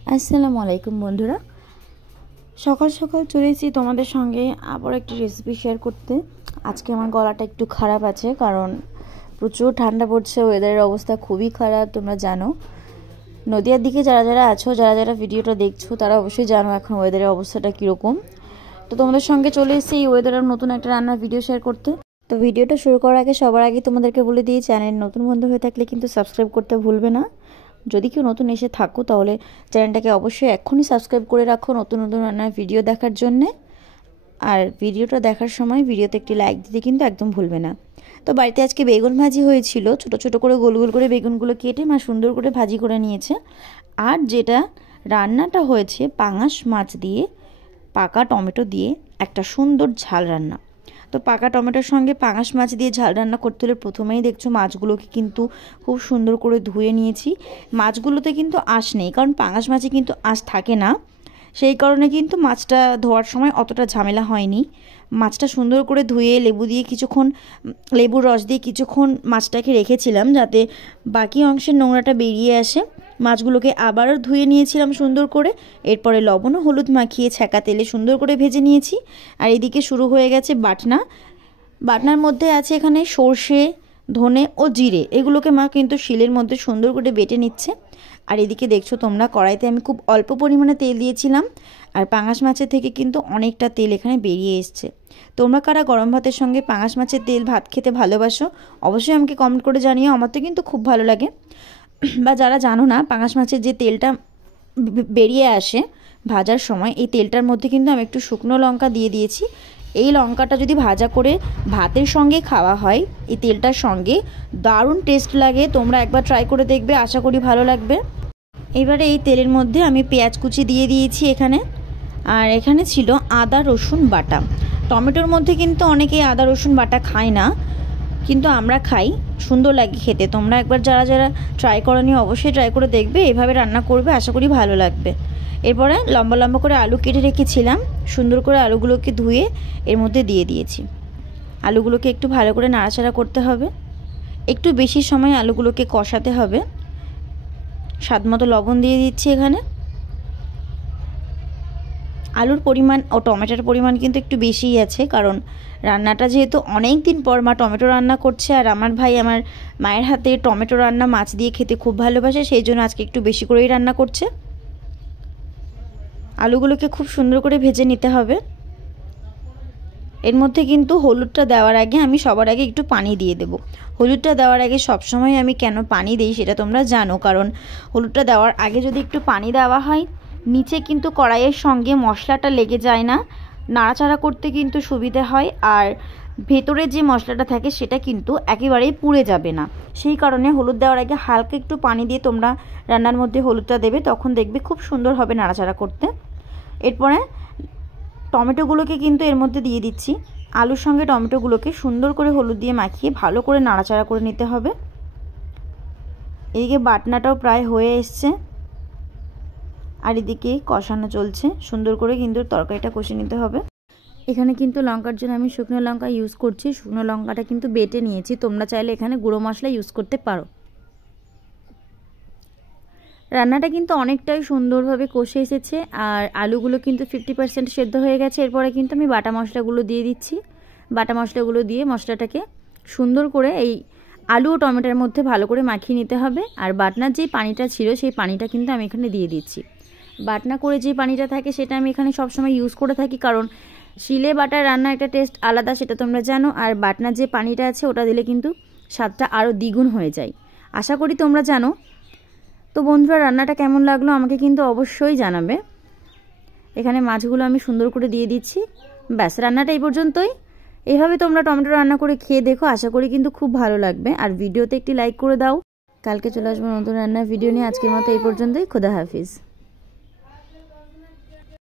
আসসালামু আলাইকুম বন্ধুরা, সকাল সকাল চলে এসেছি তোমাদের সঙ্গে আবার একটি রেসিপি শেয়ার করতে। আজকে আমার গলাটা একটু খারাপ আছে, কারণ প্রচুর ঠান্ডা পড়ছে, ওয়েদারের অবস্থা খুবই খারাপ। তোমরা জানো, নদিয়ার দিকে যারা যারা আছো, যারা যারা ভিডিওটা দেখছো, তারা অবশ্যই জানো এখন ওয়েদারের অবস্থাটা কীরকম। তো তোমাদের সঙ্গে চলে এসেছি এই ওয়েদারের নতুন একটা রান্নার ভিডিও শেয়ার করতে। তো ভিডিওটা শুরু করার আগে সবার আগে তোমাদেরকে বলে দিই, চ্যানেল নতুন বন্ধু হয়ে থাকলে কিন্তু সাবস্ক্রাইব করতে ভুলবে না। যদি কেউ নতুন এসে থাকো তাহলে চ্যানেলটাকে অবশ্যই এক্ষুনি সাবস্ক্রাইব করে রাখো নতুন নতুন রান্নার ভিডিও দেখার জন্যে। আর ভিডিওটা দেখার সময় ভিডিওতে একটি লাইক দিতে কিন্তু একদম ভুলবে না। তো বাড়িতে আজকে বেগুন ভাজি হয়েছিল, ছোট ছোট করে গোল গোল করে বেগুনগুলো কেটে মা সুন্দর করে ভাজি করে নিয়েছে। আর যেটা রান্নাটা হয়েছে পাঙাশ মাছ দিয়ে পাকা টমেটো দিয়ে একটা সুন্দর ঝাল রান্না। তো পাকা টমেটোর সঙ্গে পাঙাশ মাছ দিয়ে ঝাল রান্না করতে হলে প্রথমেই দেখছো মাছগুলোকে কিন্তু খুব সুন্দর করে ধুয়ে নিয়েছি। মাছগুলোতে কিন্তু আঁশ নেই, কারণ পাঙাশ মাছে কিন্তু আঁশ থাকে না, সেই কারণে কিন্তু মাছটা ধোয়ার সময় অতটা ঝামেলা হয়নি। মাছটা সুন্দর করে ধুয়ে লেবু দিয়ে কিছুক্ষণ, লেবুর রস দিয়ে কিছুক্ষণ মাছটাকে রেখেছিলাম যাতে বাকি অংশের নোংরাটা বেরিয়ে আসে। মাছগুলোকে আবারও ধুয়ে নিয়েছিলাম সুন্দর করে, এরপরে লবণ ও হলুদ মাখিয়ে ছ্যাঁকা তেলে সুন্দর করে ভেজে নিয়েছি। আর এদিকে শুরু হয়ে গেছে বাটনা। বাটনার মধ্যে আছে এখানে সর্ষে, ধনে ও জিরে, এগুলোকে মা কিন্তু শিলের মধ্যে সুন্দর করে বেটে নিচ্ছে। আর এদিকে দেখছো তোমরা, কড়াইতে আমি খুব অল্প পরিমাণে তেল দিয়েছিলাম, আর পাঙাশ মাছের থেকে কিন্তু অনেকটা তেল এখানে বেরিয়ে এসছে। তোমরা কারা গরম ভাতের সঙ্গে পাঙাশ মাছের তেল ভাত খেতে ভালোবাসো অবশ্যই আমাকে কমেন্ট করে জানিও। আমার তো কিন্তু খুব ভালো লাগে। বা যারা জানো না, পাঙাশ মাছের যে তেলটা বেরিয়ে আসে ভাজার সময়, এই তেলটার মধ্যে কিন্তু আমি একটু শুকনো লঙ্কা দিয়ে দিয়েছি। এই লঙ্কাটা যদি ভাজা করে ভাতের সঙ্গে খাওয়া হয় এই তেলটার সঙ্গে, দারুণ টেস্ট লাগে। তোমরা একবার ট্রাই করে দেখবে, আশা করি ভালো লাগবে। এবারে এই তেলের মধ্যে আমি পেঁয়াজ কুচি দিয়ে দিয়েছি এখানে। আর এখানে ছিল আদা রসুন বাটা। টমেটোর মধ্যে কিন্তু অনেকেই আদা রসুন বাটা খায় না, কিন্তু আমরা খাই, সুন্দর লাগে খেতে। তোমরা একবার যারা যারা ট্রাই করোনি অবশ্যই ট্রাই করে দেখবে, এভাবে রান্না করবে, আশা করি ভালো লাগবে। এরপরে লম্বা লম্বা করে আলু কেটে রেখেছিলাম, সুন্দর করে আলুগুলোকে ধুয়ে এর মধ্যে দিয়ে দিয়েছি। আলুগুলোকে একটু ভালো করে নাড়াচাড়া করতে হবে, একটু বেশি সময় আলুগুলোকে কষাতে হবে। স্বাদ মতো লবণ দিয়ে দিচ্ছি এখানে। আলুর পরিমাণ ও টমেটোর পরিমাণ কিন্তু একটু বেশিই আছে, কারণ রান্নাটা যেহেতু অনেক দিন পর মা টমেটো রান্না করছে, আর আমার ভাই আমার মায়ের হাতে টমেটো রান্না মাছ দিয়ে খেতে খুব ভালোবাসে, সেই জন্য আজকে একটু বেশি করেই রান্না করছে। আলুগুলোকে খুব সুন্দর করে ভেজে নিতে হবে। এর মধ্যে কিন্তু হলুদটা দেওয়ার আগে আমি সবার আগে একটু পানি দিয়ে দেব। হলুদটা দেওয়ার আগে সবসময় আমি কেন পানি দিই সেটা তোমরা জানো, কারণ হলুদটা দেওয়ার আগে যদি একটু পানি দেওয়া হয় নিচে কিন্তু কড়াইয়ের সঙ্গে মশলাটা লেগে যায় না, নাড়াচাড়া করতে কিন্তু সুবিধে হয়। আর ভেতরে যে মশলাটা থাকে সেটা কিন্তু একেবারেই পুড়ে যাবে না, সেই কারণে হলুদ দেওয়ার আগে হালকা একটু পানি দিয়ে তোমরা রান্নার মধ্যে হলুদটা দেবে, তখন দেখবে খুব সুন্দর হবে নাড়াচাড়া করতে। এরপরে টমেটোগুলোকে কিন্তু এর মধ্যে দিয়ে দিচ্ছি। আলুর সঙ্গে টমেটোগুলোকে সুন্দর করে হলুদ দিয়ে মাখিয়ে ভালো করে নাড়াচাড়া করে নিতে হবে। এদিকে বাটনাটাও প্রায় হয়ে এসছে, আর এদিকে কষানো চলছে, সুন্দর করে কিন্তু তরকারিটা কষে নিতে হবে। এখানে কিন্তু লঙ্কার জন্য আমি শুকনো লঙ্কা ইউজ করছি, শুকনো লঙ্কাটা কিন্তু বেটে নিয়েছি, তোমরা চাইলে এখানে গুঁড়ো মশলা ইউজ করতে পারো। রান্নাটা কিন্তু অনেকটাই সুন্দরভাবে কষে এসেছে, আর আলুগুলো কিন্তু 50% সেদ্ধ হয়ে গেছে। এরপরে কিন্তু আমি বাটা মশলাগুলো দিয়ে দিচ্ছি। বাটা মশলাগুলো দিয়ে মশলাটাকে সুন্দর করে এই আলু ও টমেটোর মধ্যে ভালো করে মাখিয়ে নিতে হবে। আর বাটনার যে পানিটা ছিল সেই পানিটা কিন্তু আমি এখানে দিয়ে দিচ্ছি। বাটনা করে যে পানিটা থাকে সেটা আমি এখানে সবসময় ইউজ করে থাকি, কারণ শিলে বাটার রান্না একটা টেস্ট আলাদা, সেটা তোমরা জানো। আর বাটনার যে পানিটা আছে ওটা দিলে কিন্তু স্বাদটা আরও দ্বিগুণ হয়ে যায়, আশা করি তোমরা জানো। তো বন্ধুরা, রান্নাটা কেমন লাগলো আমাকে কিন্তু অবশ্যই জানাবে। এখানে মাছগুলো আমি সুন্দর করে দিয়ে দিচ্ছি। ব্যাস, রান্নাটা এই পর্যন্তই। এভাবে তোমরা টমেটো রান্না করে খেয়ে দেখো, আশা করি কিন্তু খুব ভালো লাগবে। আর ভিডিওতে একটি লাইক করে দাও। কালকে চলে আসবো নতুন রান্নার ভিডিও নিয়ে। আজকের মতো এই পর্যন্তই। খোদা হাফিজ।